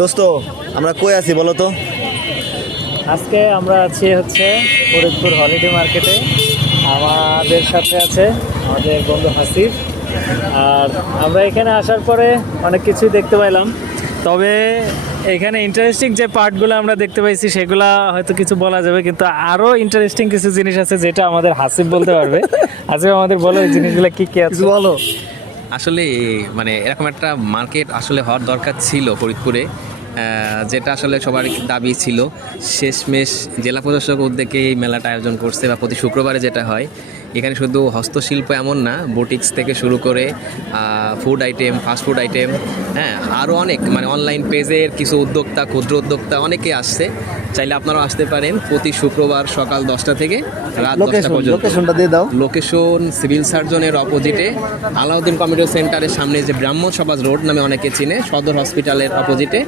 দোস্ত আমরা কই আছি বলো তো? আজকে আমরা আছি হচ্ছে ফরিদপুর হলিডে মার্কেটে। আমাদের সাথে আছে আমাদের বন্ধু হাসিফ। আর আমরা এখানে আসার পরে অনেক কিছুই দেখতে পাইলাম, তবে এখানে ইন্টারেস্টিং যে পার্টগুলো আমরা দেখতে পাইছি সেগুলা হয়তো কিছু বলা যাবে, কিন্তু আরও ইন্টারেস্টিং কিছু জিনিস আছে যেটা আমাদের হাসিফ বলতে পারবে। হাসিফ আমাদের বলো এই জিনিসগুলো কী কী আছে বলো। আসলে মানে এরকম একটা মার্কেট আসলে হওয়ার দরকার ছিল ফরিদপুরে, যেটা আসলে সবার দাবি ছিল। শেষমেশ জেলা প্রশাসক উদ্যোগে এই মেলাটা আয়োজন করছে, বা প্রতি শুক্রবারে যেটা হয়। এখানে শুধু হস্তশিল্প এমন না, বুটিক্স থেকে শুরু করে ফুড আইটেম, ফাস্টফুড আইটেম, হ্যাঁ আরও অনেক মানে অনলাইন পেজের কিছু উদ্যোক্তা, ক্ষুদ্র উদ্যোক্তা অনেকে আসছে। চাইলে আপনারাও আসতে পারেন প্রতি শুক্রবার সকাল 10টা থেকে রাত 10টা পর্যন্ত। লোকেশনটা দিয়ে দাও। লোকেশন সিভিল সার্জনের অপোজিটে, আলাউদ্দিন কমিউনিটি সেন্টারের সামনে যে ব্রাহ্মণ সমাজ রোড নামে অনেকে চিনে, সদর হসপিটালের অপোজিটে।